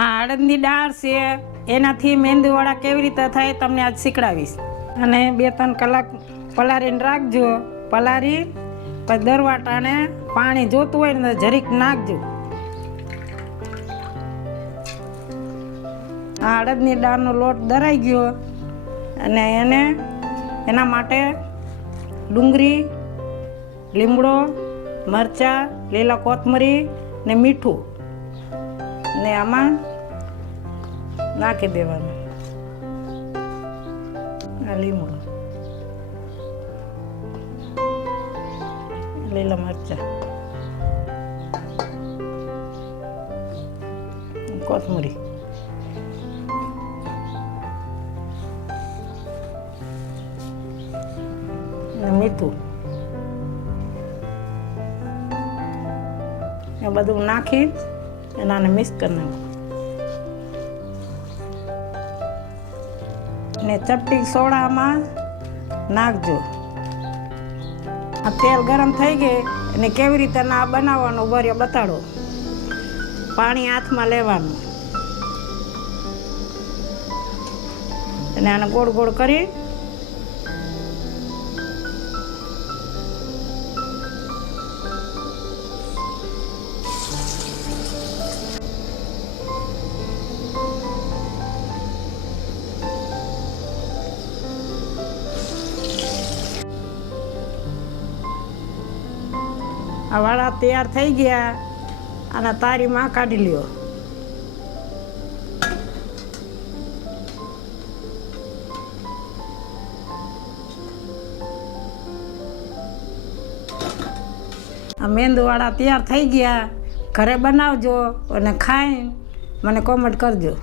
આ અડદની દાળ છે એનાથી મેંદુવડા કેવી રીતે થાય તમને આજ શીખડાવીશ. અને 2-3 કલાક પલાળીને રાખજો. પલાળી પછી દરવાટાને પાણી જોતું હોય ને જરીક નાખજો. આ અડદની દાળનો લોટ દરાઈ ગયો અને એના માટે ડુંગળી, લીમડો, મરચાં, લીલા કોથમરી ને મીઠું ને આમાં નાખી દેવાનું. આ લીમડો, લીલા મરચાં, કોથમરી, મીઠું એ બધું નાખી આને મિક્સ કરી નાખો. ને ચપટી સોડામાં નાખજો. આ તેલ ગરમ થઈ ગઈ અને કેવી રીતે ના બનાવવાનું બર્યો બતાડો. પાણી હાથમાં લેવાનું અને આને ગોળ ગોળ કરી આ વાળા તૈયાર થઈ ગયા અને તારીમાં કાઢી લ્યો. આ મેંદુવાળા તૈયાર થઈ ગયા. ઘરે બનાવજો અને ખાઈને મને કોમેન્ટ કરજો.